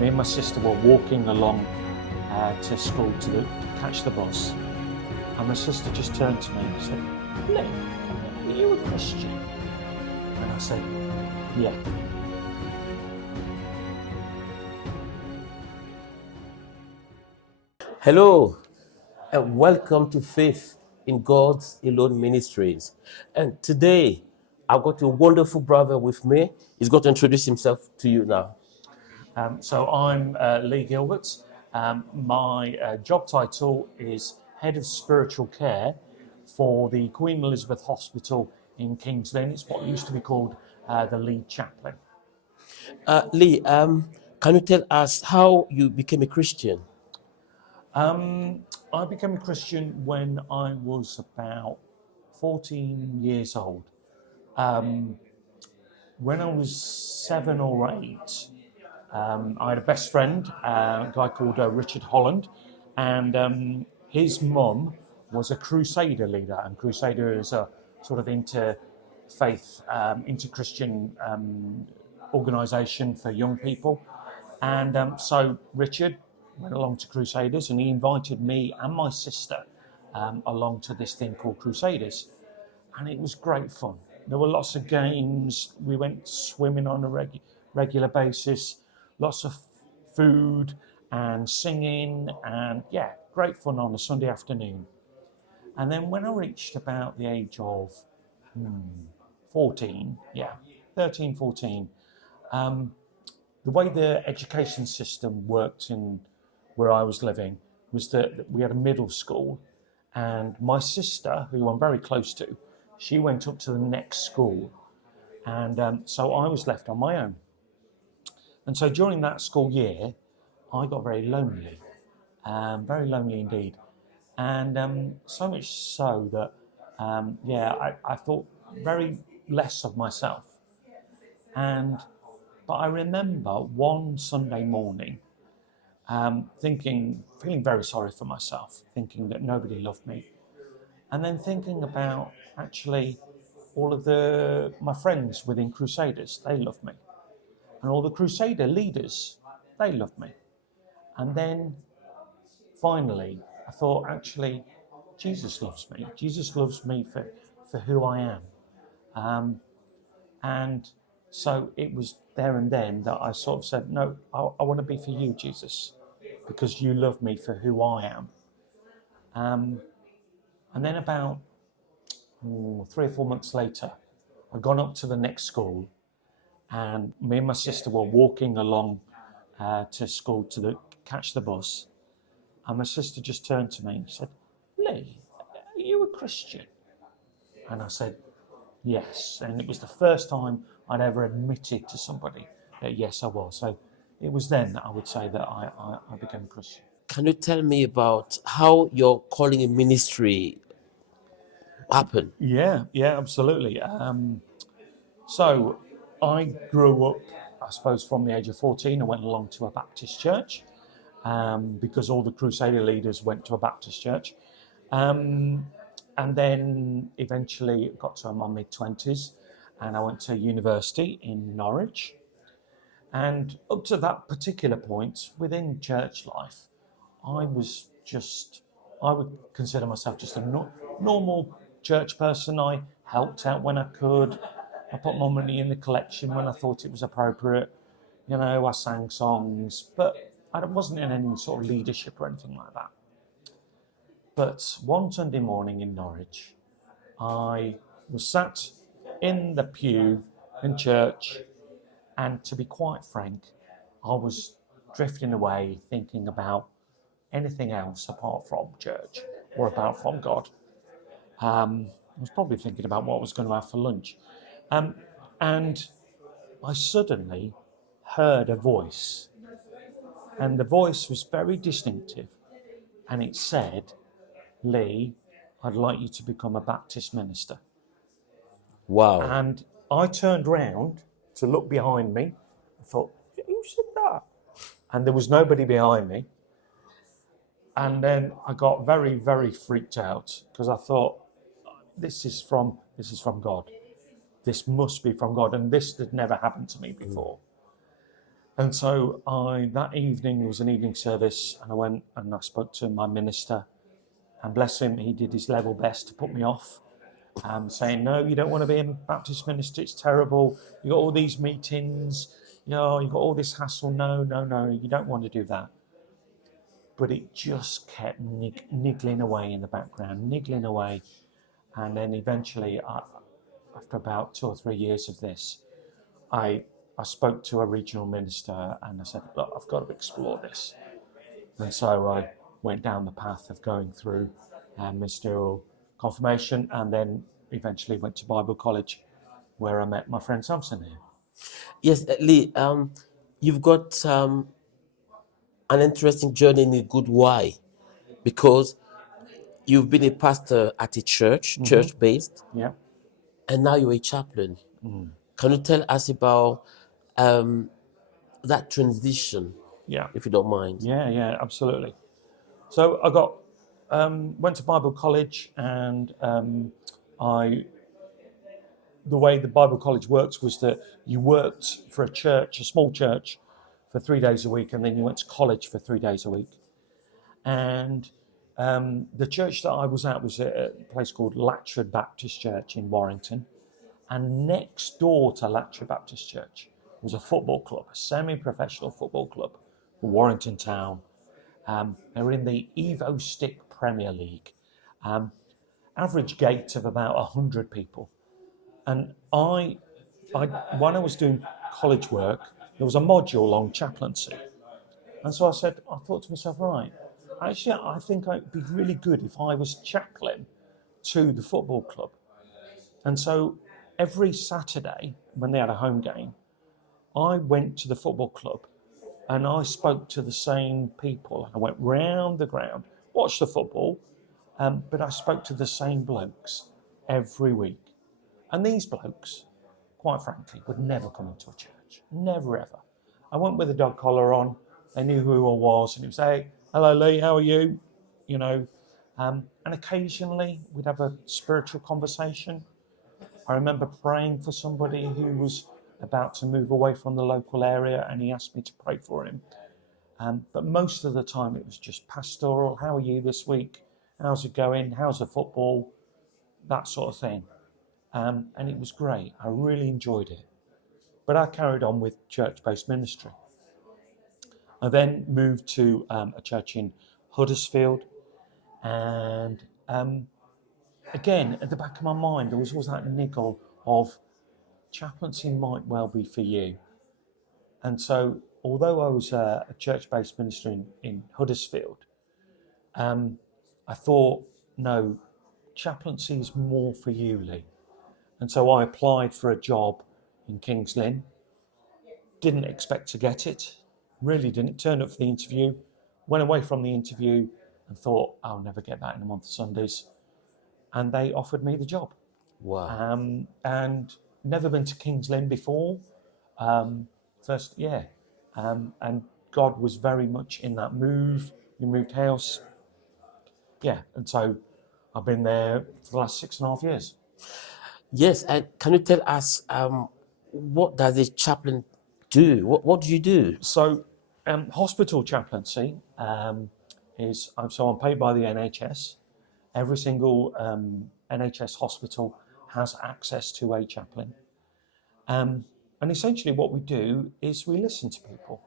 me and my sister were walking along to school to catch the bus, and my sister just turned to me and said, "Lee, are you a Christian?" And I said, "Yeah." Hello, and welcome to Faith in God's Alone Ministries. And today, I've got a wonderful brother with me. He's going to introduce himself to you now. So I'm Lee Gilbert. My job title is Head of Spiritual Care for the Queen Elizabeth Hospital in King's Lynn. It's what used to be called the lead chaplain. Lee, can you tell us how you became a Christian? I became a Christian when I was about 14 years old. When I was 7 or 8, I had a best friend, a guy called Richard Holland, and his mum was a Crusader leader, and Crusader is a sort of interfaith, inter-Christian organisation for young people. And so Richard went along to Crusaders, and he invited me and my sister along to this thing called Crusaders, and it was great fun. There were lots of games. We went swimming on a regular basis, lots of food and singing, and yeah, great fun on a Sunday afternoon. And then when I reached about the age of 14, 13, 14, the way the education system worked in where I was living was that we had a middle school, and my sister, who I'm very close to, she went up to the next school, and so I was left on my own. And so during that school year, I got very lonely indeed, and so much so that I thought very less of myself. But I remember one Sunday morning, feeling very sorry for myself, thinking that nobody loved me, and then thinking about actually all of my friends within Crusaders, they loved me, and all the Crusader leaders, they loved me. And then finally, I thought, actually, Jesus loves me. Jesus loves me for who I am. And so it was there and then that I sort of said, no, I want to be for you, Jesus, because you love me for who I am. And then about 3 or 4 months later, I'd gone up to the next school, and me and my sister were walking along to school to catch the bus. And my sister just turned to me and said, "Lee, are you a Christian?" And I said, "Yes." And it was the first time I'd ever admitted to somebody that yes, I was. So it was then that I would say that I became a Christian. Can you tell me about how your calling in ministry happened? Yeah, absolutely. So I grew up, I suppose, from the age of 14. I went along to a Baptist church because all the Crusader leaders went to a Baptist church. And then eventually it got to my mid-20s, and I went to university in Norwich. And up to that particular point within church life, I would consider myself just a normal church person. I helped out when I could. I put my money in the collection when I thought it was appropriate. I sang songs, but I wasn't in any sort of leadership or anything like that. But one Sunday morning in Norwich, I was sat in the pew in church, and to be quite frank, I was drifting away thinking about anything else apart from church or apart from God. I was probably thinking about what I was going to have for lunch. And I suddenly heard a voice, and the voice was very distinctive, and it said, "Lee, I'd like you to become a Baptist minister." Wow. And I turned round to look behind me. I thought, who said that? And there was nobody behind me. And then I got very, very freaked out, because I thought, this is from God. This must be from God. And this had never happened to me before. And so that evening was an evening service, and I went and I spoke to my minister, and bless him, he did his level best to put me off, saying, no, you don't want to be a Baptist minister, it's terrible. You got all these meetings, you got all this hassle. No, no, no, you don't want to do that. But it just kept niggling away in the background, niggling away. And then eventually, after about 2 or 3 years of this, I spoke to a regional minister and I said, look, I've got to explore this. And so I went down the path of going through ministerial confirmation, and then eventually went to Bible college, where I met my friend Samson here. Yes, Lee, you've got an interesting journey in a good way, because you've been a pastor at a church, church-based, Yeah. and now you're a chaplain. Can you tell us about that transition, Yeah. if you don't mind? Yeah, absolutely. So I went to Bible college, and the way the Bible college works was that you worked for a church, a small church, for 3 days a week, and then you went to college for 3 days a week. And the church that I was at was a place called Latchford Baptist Church in Warrington. And next door to Latchford Baptist Church was a football club, a semi-professional football club, for Warrington Town. They were in the Evo Stick Premier League. Average gate of about 100 people. And when I was doing college work, there was a module on chaplaincy. And so I thought to myself, right, actually, I think it'd be really good if I was chaplain to the football club. And so every Saturday, when they had a home game, I went to the football club and I spoke to the same people. I went round the ground, watched the football, but I spoke to the same blokes every week. And these blokes, quite frankly, would never come into a church. Never, ever. I went with a dog collar on. They knew who I was, and he would say, hello, Lee, how are you? And occasionally we'd have a spiritual conversation. I remember praying for somebody who was about to move away from the local area, and he asked me to pray for him. But most of the time it was just pastoral. How are you this week? How's it going? How's the football? That sort of thing. And it was great. I really enjoyed it. But I carried on with church-based ministry. I then moved to a church in Huddersfield. And again, at the back of my mind, there was always that niggle of chaplaincy might well be for you. And so, although I was a church-based minister in Huddersfield, I thought, no, chaplaincy is more for you, Lee. And so I applied for a job in King's Lynn. Didn't expect to get it. Really didn't. Turned up for the interview. Went away from the interview and thought, I'll never get that in a month of Sundays. And they offered me the job. Wow. And never been to King's Lynn before. First, yeah. And God was very much in that move. We moved house. Yeah. And so I've been there for the last 6.5 years. Yes, and can you tell us what does a chaplain do? What do you do? So, hospital chaplaincy is, so I'm paid by the NHS. Every single NHS hospital has access to a chaplain. And essentially what we do is we listen to people.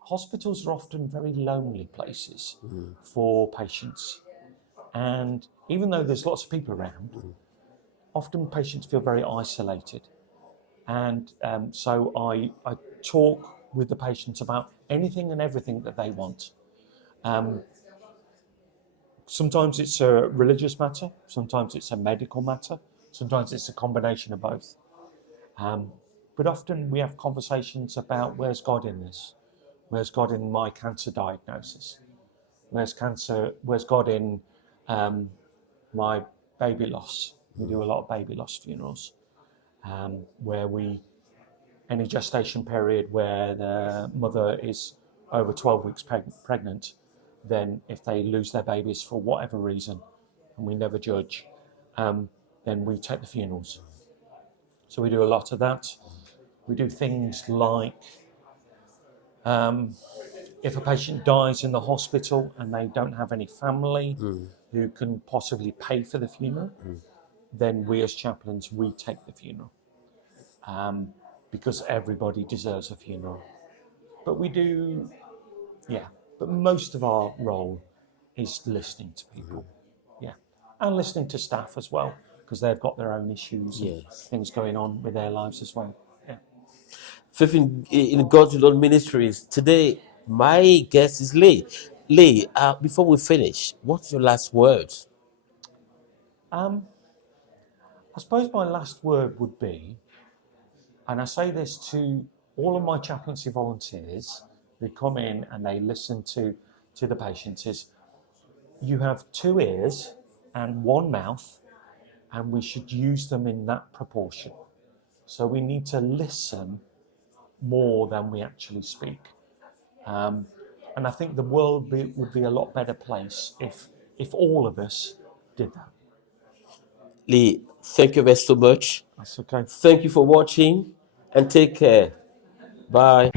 Hospitals are often very lonely places for patients. And even though there's lots of people around, often patients feel very isolated. And so I talk with the patients about anything and everything that they want. Sometimes it's a religious matter, sometimes it's a medical matter, sometimes it's a combination of both. But often we have conversations about where's God in this? Where's God in my cancer diagnosis? Where's God in my baby loss? We do a lot of baby loss funerals, where any gestation period where the mother is over 12 weeks pregnant, then if they lose their babies for whatever reason, and we never judge, then we take the funerals. So we do a lot of that. We do things like if a patient dies in the hospital and they don't have any family who can possibly pay for the funeral, then we as chaplains, we take the funeral because everybody deserves a funeral. But we do, yeah, but most of our role is listening to people, yeah, and listening to staff as well because they've got their own issues and Yes. things going on with their lives as well. Yeah. Faith in God's Lord Ministries. Today, my guest is Lee. Lee, before we finish, what's your last words? I suppose my last word would be, and I say this to all of my chaplaincy volunteers who come in and they listen to the patients, is you have 2 ears and 1 mouth, and we should use them in that proportion. So we need to listen more than we actually speak. And I think the world would be a lot better place if all of us did that. Lee, thank you very so much. That's okay. Thank you for watching and take care. Bye.